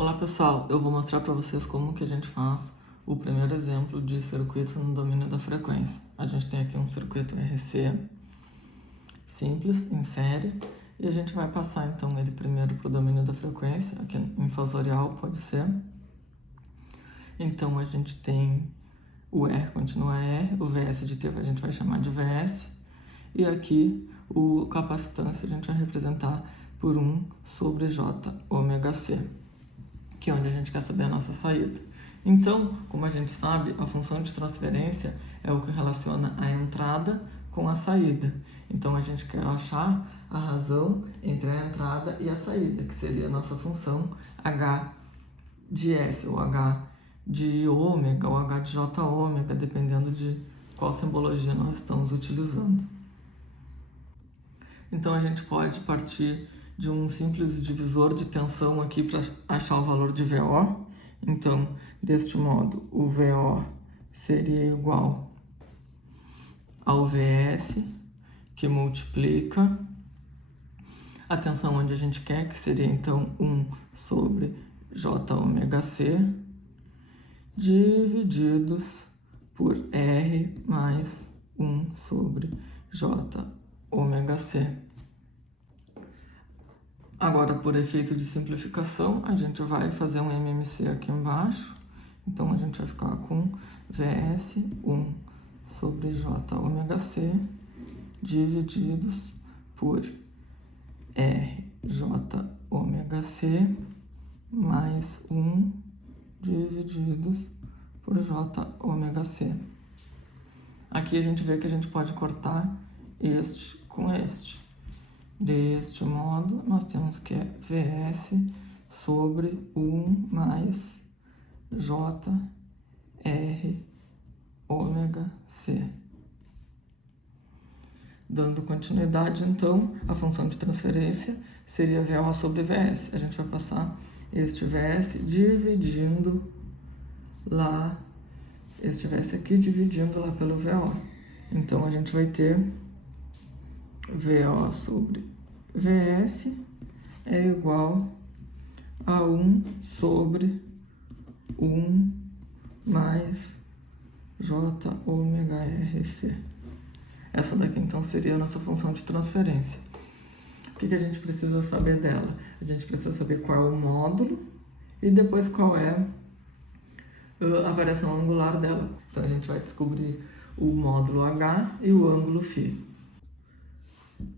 Olá pessoal, eu vou mostrar para vocês como que a gente faz o primeiro exemplo de circuito no domínio da frequência. A gente tem aqui um circuito RC simples, em série, e a gente vai passar então ele primeiro para o domínio da frequência, aqui em fasorial pode ser. Então a gente tem o R continua R, o VS de T a gente vai chamar de VS, e aqui o capacitância a gente vai representar por 1 sobre J ômega C, que é onde a gente quer saber a nossa saída. Então, como a gente sabe, a função de transferência é o que relaciona a entrada com a saída. Então, a gente quer achar a razão entre a entrada e a saída, que seria a nossa função H de S, ou H de ômega, ou H de J ômega, dependendo de qual simbologia nós estamos utilizando. Então, a gente pode partir de um simples divisor de tensão aqui para achar o valor de VO. Então, deste modo, o VO seria igual ao VS, que multiplica a tensão onde a gente quer, que seria então 1 sobre J ômega C, divididos por R mais 1 sobre J ômega C. Agora, por efeito de simplificação, a gente vai fazer um MMC aqui embaixo. Então, a gente vai ficar com VS 1 sobre J ômega C divididos por RJ ômega C mais 1 divididos por J ômega C. Aqui a gente vê que a gente pode cortar este com este. Deste modo, nós temos que é VS sobre 1 mais JR ômega C. Dando continuidade, então, a função de transferência seria VO sobre VS. A gente vai passar este VS dividindo lá, este VS aqui dividindo lá pelo VO. Então, a gente vai ter VO sobre VS é igual a 1 sobre 1 mais J ômega RC. Essa daqui, então, seria a nossa função de transferência. O que a gente precisa saber dela? A gente precisa saber qual é o módulo e depois qual é a variação angular dela. Então, a gente vai descobrir o módulo H e o ângulo φ.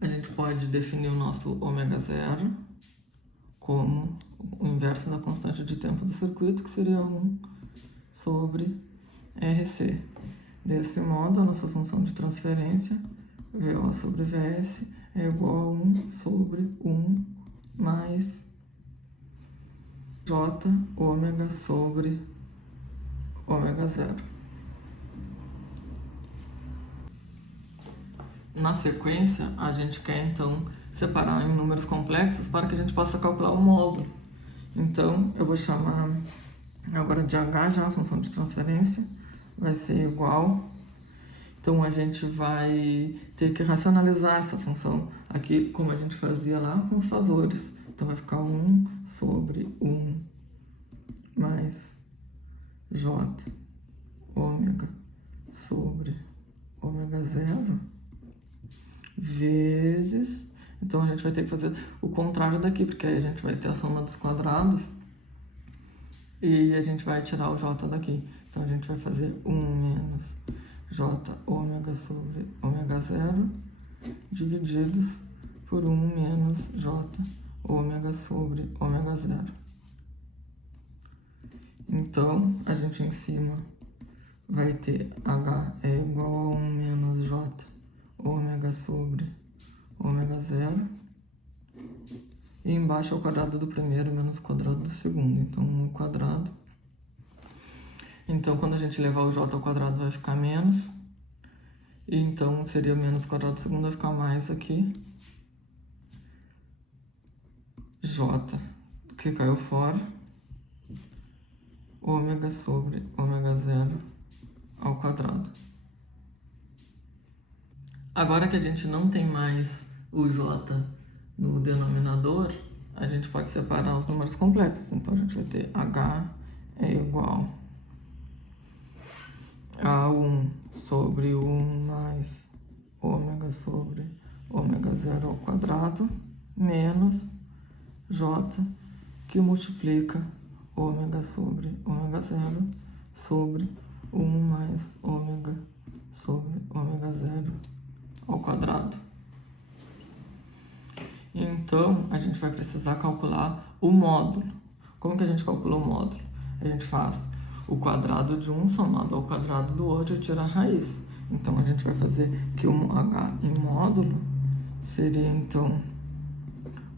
A gente pode definir o nosso ômega zero como o inverso da constante de tempo do circuito, que seria 1 sobre RC. Desse modo, a nossa função de transferência, VO sobre VS, é igual a 1 sobre 1 mais J ômega sobre ômega zero. Na sequência, a gente quer, então, separar em números complexos para que a gente possa calcular o módulo. Então, eu vou chamar agora de H já, a função de transferência, vai ser igual. Então, a gente vai ter que racionalizar essa função aqui, como a gente fazia lá com os fasores. Então, vai ficar 1 sobre 1 mais J ômega sobre ômega zero vezes, então a gente vai ter que fazer o contrário daqui, porque aí a gente vai ter a soma dos quadrados e a gente vai tirar o J daqui. Então a gente vai fazer 1 menos J ômega sobre ômega zero divididos por 1 menos J ômega sobre ômega zero. Então, a gente em cima vai ter H é igual a 1 menos J ômega sobre ômega zero, e embaixo é o quadrado do primeiro menos o quadrado do segundo, então 1 ao quadrado. Então, quando a gente levar o j ao quadrado, vai ficar menos, e então seria menos o quadrado do segundo, vai ficar mais aqui, j, que caiu fora, ômega sobre ômega zero ao quadrado. Agora que a gente não tem mais o J no denominador, a gente pode separar os números complexos. Então, a gente vai ter H é igual a 1 sobre 1 mais ômega sobre ômega zero ao quadrado menos J, que multiplica ômega sobre ômega zero sobre 1 mais ômega sobre ômega zero ao quadrado. Então, a gente vai precisar calcular o módulo. Como que a gente calcula o módulo? A gente faz o quadrado de um somado ao quadrado do outro e tira a raiz. Então, a gente vai fazer que o H em módulo seria, então,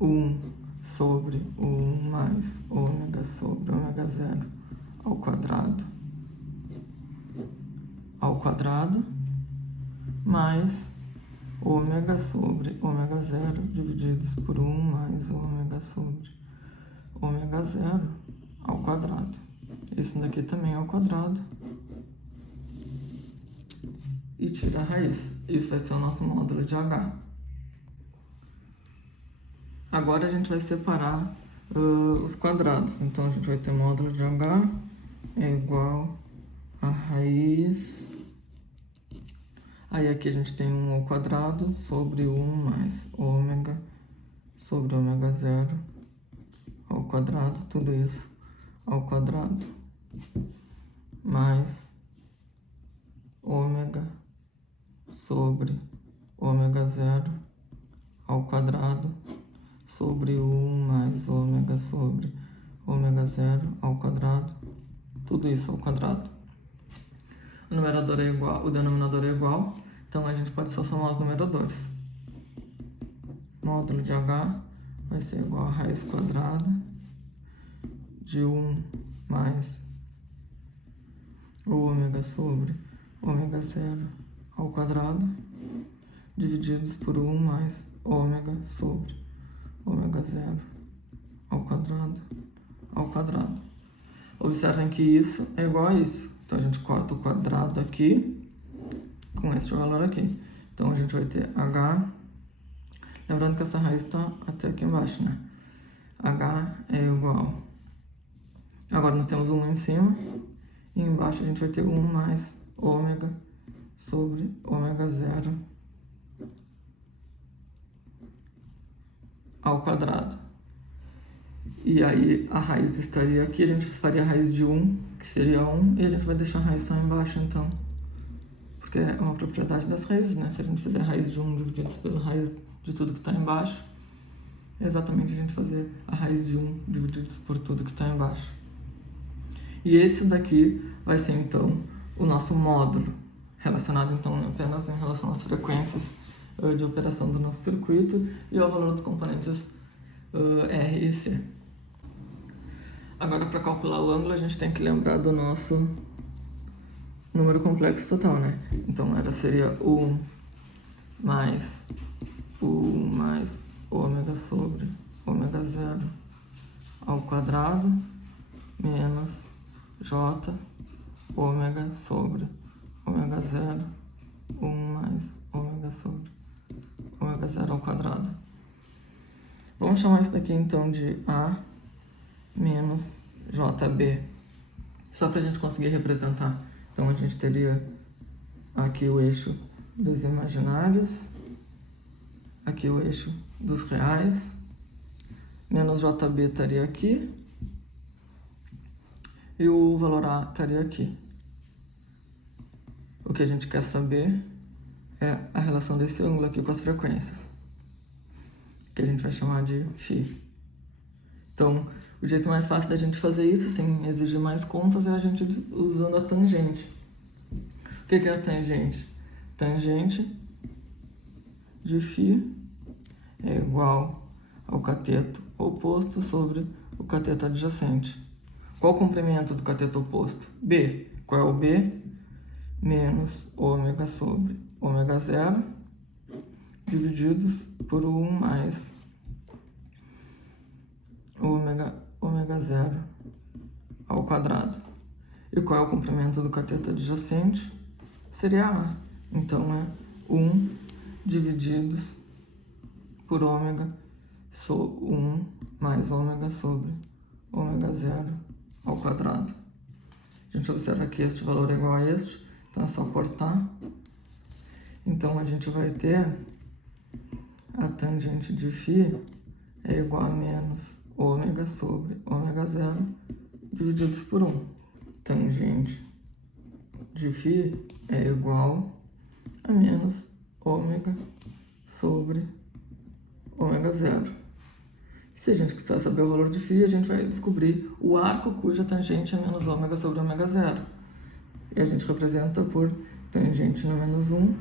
1 sobre 1 mais ômega sobre ômega zero ao quadrado mais ômega sobre ômega zero divididos por 1 mais ômega sobre ômega zero ao quadrado. Isso daqui também é ao quadrado. E tira a raiz. Isso vai ser o nosso módulo de H. Agora a gente vai separar os quadrados. Então, a gente vai ter módulo de H é igual a raiz. Aí aqui a gente tem 1 ao quadrado sobre 1 mais ômega sobre ômega zero ao quadrado. Tudo isso ao quadrado. Mais ômega sobre ômega zero ao quadrado sobre 1 mais ômega sobre ômega zero ao quadrado, tudo isso ao quadrado. O numerador é igual, o denominador é igual, então a gente pode só somar os numeradores. Módulo de H vai ser igual a raiz quadrada de 1 mais ômega sobre ômega zero ao quadrado, divididos por 1 mais ômega sobre ômega zero ao quadrado. Observem que isso é igual a isso. Então, a gente corta o quadrado aqui com esse valor aqui. Então, a gente vai ter H. Lembrando que essa raiz está até aqui embaixo, né? H é igual. Agora, nós temos 1 em cima. E embaixo a gente vai ter 1 mais ômega sobre ômega zero ao quadrado. E aí a raiz estaria aqui, a gente faria a raiz de 1, que seria 1, e a gente vai deixar a raiz só embaixo, então. Porque é uma propriedade das raízes, né? Se a gente fizer a raiz de 1 divididos pela raiz de tudo que está embaixo, é exatamente a gente fazer a raiz de 1 divididos por tudo que está embaixo. E esse daqui vai ser, então, o nosso módulo, relacionado, então, apenas em relação às frequências de operação do nosso circuito e ao valor dos componentes R e C. Agora, para calcular o ângulo, a gente tem que lembrar do nosso número complexo total, né? Então, seria 1 mais ômega sobre ômega zero ao quadrado menos J ômega sobre ômega zero 1 mais ômega sobre ômega zero ao quadrado. Vamos chamar isso daqui então de A menos JB, só para a gente conseguir representar. Então, a gente teria aqui o eixo dos imaginários, aqui o eixo dos reais, menos JB estaria aqui, e o valor A estaria aqui. O que a gente quer saber é a relação desse ângulo aqui com as frequências, que a gente vai chamar de φ. Então, o jeito mais fácil da gente fazer isso, sem exigir mais contas, é a gente usando a tangente. O que é a tangente? Tangente de φ é igual ao cateto oposto sobre o cateto adjacente. Qual o comprimento do cateto oposto? B. Qual é o B? Menos ômega sobre ômega zero divididos por 1 mais ômega zero ao quadrado. E qual é o comprimento do cateto adjacente? Seria A. Então, é 1 divididos por ômega 1 mais ômega sobre ômega zero ao quadrado. A gente observa que este valor é igual a este, então é só cortar. Então a gente vai ter a tangente de φ é igual a menos ômega sobre ômega zero divididos por 1. Tangente de φ é igual a menos ômega sobre ômega zero. Se a gente quiser saber o valor de φ, a gente vai descobrir o arco cuja tangente é menos ômega sobre ômega zero. E a gente representa por tangente no menos 1.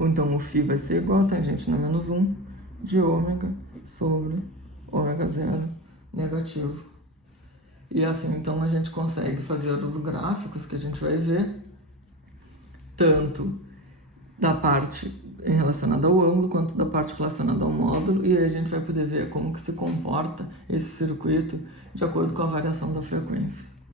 Então o φ vai ser igual a tangente no menos 1 de ômega sobre ômega zero negativo. E assim, então, a gente consegue fazer os gráficos que a gente vai ver, tanto da parte relacionada ao ângulo, quanto da parte relacionada ao módulo, e aí a gente vai poder ver como que se comporta esse circuito de acordo com a variação da frequência.